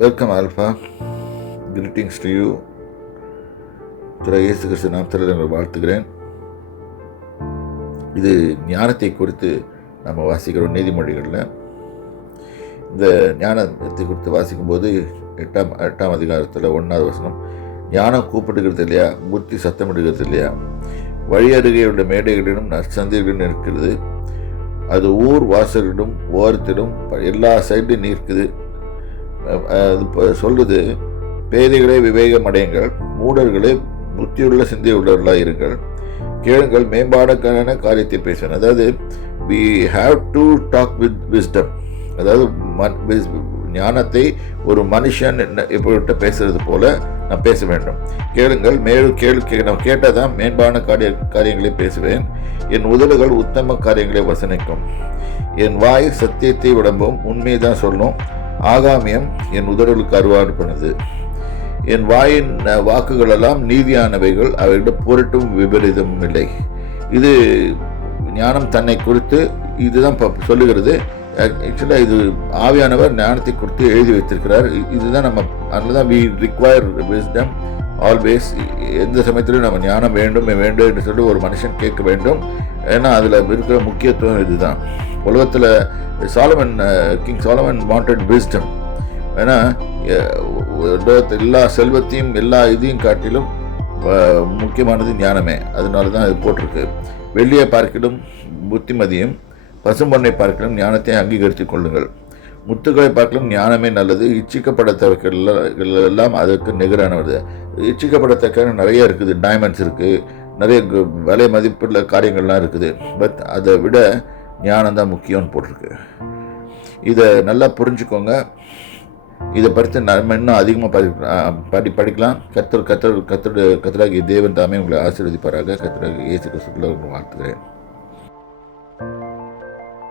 Welcome alpha. Greetings to you. திரு இயேசு கிறிஸ்து நாமத்தில் நான் வாழ்த்துகிறேன். இது ஞானத்தை குறித்து நம்ம வாசிக்கிறோம். நீதிமொழிகளில் இந்த ஞானத்தை குறித்து வாசிக்கும்போது எட்டாம் அதிகாரத்தில் 1வது வசனம், ஞானம் கூப்பிடுகிறது இல்லையா, புத்தி சத்தமிடுகிறது இல்லையா, வழி அருகேயுள்ள மேடைகளிலும் நற்சந்தைகளிலும் இருக்கிறது, அது ஊர் வாசலிலும் ஓரத்திலும் எல்லா சைடும் நிற்குது. அது சொல்லுது, பேதைகளே விவேகம் அடையுங்கள், மூடர்களே புத்தியுள்ள சிந்தை உள்ளவர்களாக இருங்கள், கேளுங்கள் மேம்பாடுக்கான காரியத்தை பேசணும். அதாவது we have to talk with wisdom. அதாவது ஞானத்தை ஒரு மனுஷன் இப்படிட்ட பேசுறது போல நான் பேச வேண்டும். கேளுங்கள், மேலும் நான் கேட்டால் தான் மேம்பான காரியங்களை பேசுவேன். என் உதடுகள் உத்தம காரியங்களை வசனிக்கும். என் வாய் சத்தியத்தை விளம்பும், உண்மையை தான் சொல்லும். ஆகாமியம் என் உதடுகளுக்கு அறுவாடு பண்ணுது. என் வாயின் வாக்குகளெல்லாம் நீதியானவைகள், அவைகளிடம் பொருட்டும் விபரீதமும் இல்லை. இது ஞானம் தன்னை குறித்து இதுதான் சொல்லுகிறது. ஆக்சுவலாக இது ஆவியானவர் ஞானத்தை குறித்து எழுதி வைத்திருக்கிறார். இதுதான் நம்ம அதனால தான் வி ரிக்வயர் விஸ்டம் ஆல்வேஸ். எந்த சமயத்திலும் நம்ம ஞானம் வேண்டும் என்று சொல்லி ஒரு மனுஷன் கேட்க வேண்டும். ஏன்னா அதில் இருக்கிற முக்கியத்துவம் இதுதான். உலகத்தில் கிங் சாலமன் வாண்டட் விஸ்டம். ஏன்னா எல்லா செல்வத்தையும் எல்லா இதையும் காட்டிலும் முக்கியமானது ஞானமே. அதனால தான் இது போட்டிருக்கு. வெள்ளியை பார்க்கிலும் புத்திமதியும், பசும்பொன்னை பார்க்கிலும் ஞானத்தை அங்கீகரித்துக் கொள்ளுங்கள். முத்துக்களை பார்க்கலும் ஞானமே நல்லது. இச்சிக்கப்படத்தக்க எல்லாம் அதற்கு நிகரானது. இச்சிக்கப்படத்தக்க நிறைய இருக்குது. டைமண்ட்ஸ் இருக்குது, நிறைய விலை மதிப்புள்ள காரியங்கள்லாம் இருக்குது. பட் அதை விட ஞானம் தான் முக்கியம்னு போட்டிருக்கு. இதை நல்லா புரிஞ்சுக்கோங்க. இதை பற்றி நம்ம இன்னும் அதிகமாக படிக்கலாம். கத்தராகிய தேவன் தாமே உங்களை ஆசீர்வதிப்பாராக. கத்தராகிய இயேசு கிறிஸ்துவுக்குள்ள வாழ்த்துகிறேன்.